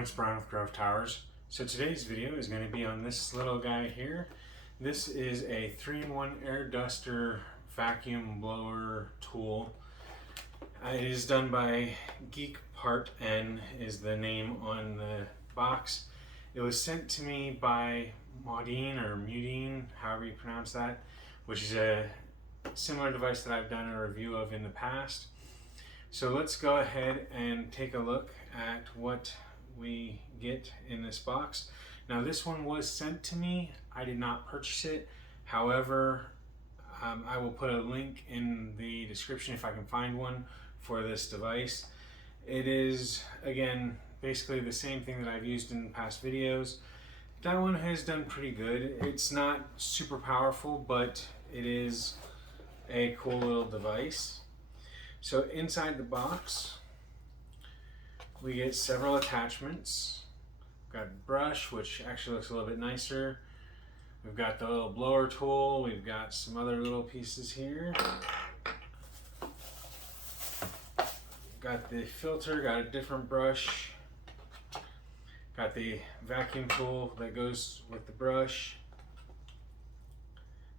everyone, it's Brian with GreyWolf Towers. So today's video is going to be on this little guy here. This is a 3-in-1 air duster vacuum blower tool. It is done by Geekpartn is the name on the box. It was sent to me by Modine or Mudine, however you pronounce that, which is a similar device that I've done a review of in the past. So let's go ahead and take a look at what we get in this box. Now this one was sent to me. I did not purchase it. However, I will put a link in the description if I can find one for this device. It is, again, basically the same thing that I've used in past videos. That one has done pretty good. It's not super powerful, but it is a cool little device. So inside the box, we get several attachments. We've got a brush, which actually looks a little bit nicer. We've got the little blower tool. We've got some other little pieces here. Got the filter, got a different brush. Got the vacuum tool that goes with the brush.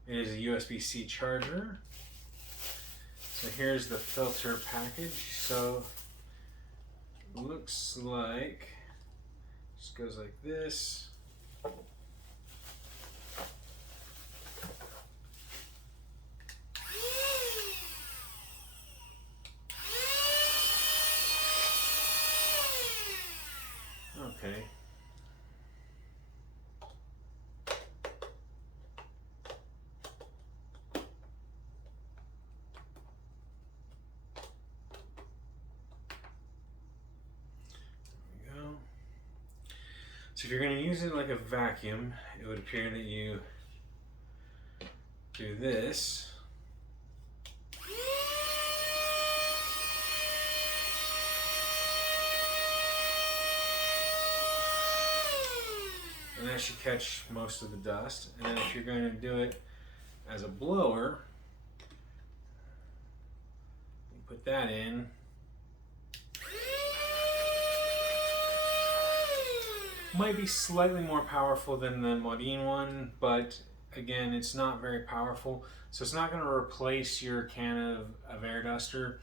It is a USB-C charger. So here's the filter package. So looks like just goes like this. Okay. So if you're going to use it like a vacuum, it would appear that you do this. And that should catch most of the dust. And then if you're going to do it as a blower, you put that in. Might be slightly more powerful than the Modine one, but again, it's not very powerful. So it's not going to replace your can of air duster,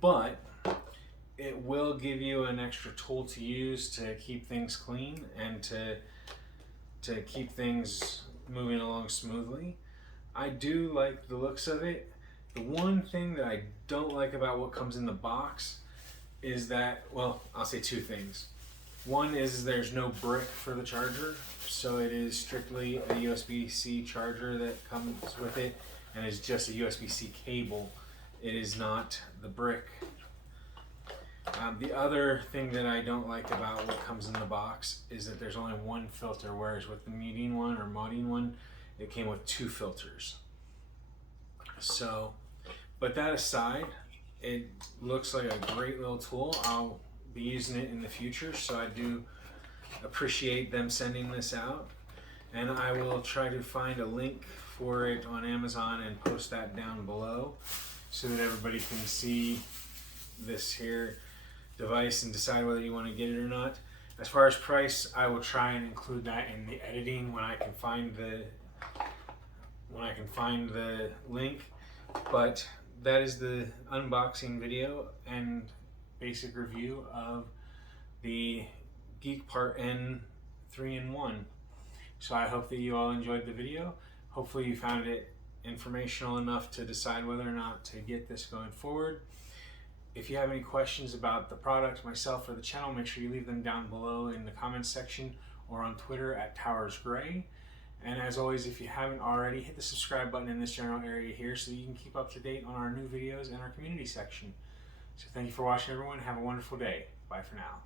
but it will give you an extra tool to use to keep things clean and to keep things moving along smoothly. I do like the looks of it. The one thing that I don't like about what comes in the box is that, well, I'll say two things. One is there's no brick for the charger, so it is strictly a USB-C charger that comes with it, and it's just a USB-C cable. It is not the brick. The other thing that I don't like about what comes in the box is that there's only one filter, whereas with the Mudine one or Modine one, it came with 2 filters. So, but that aside, it looks like a great little tool. I'll be using it in the future, so I do appreciate them sending this out, and I will try to find a link for it on Amazon and post that down below so that everybody can see this here device and decide whether you want to get it or not. As far as price, I will try and include that in the editing when I can find the link, but that is the unboxing video and basic review of the Geekpartn 3-in-1. So I hope that you all enjoyed the video. Hopefully you found it informational enough to decide whether or not to get this going forward. If you have any questions about the product, myself, or the channel, make sure you leave them down below in the comments section or on Twitter at TowersGrey. And as always, if you haven't already, hit the subscribe button in this general area here so that you can keep up to date on our new videos and our community section. So thank you for watching, everyone. Have a wonderful day. Bye for now.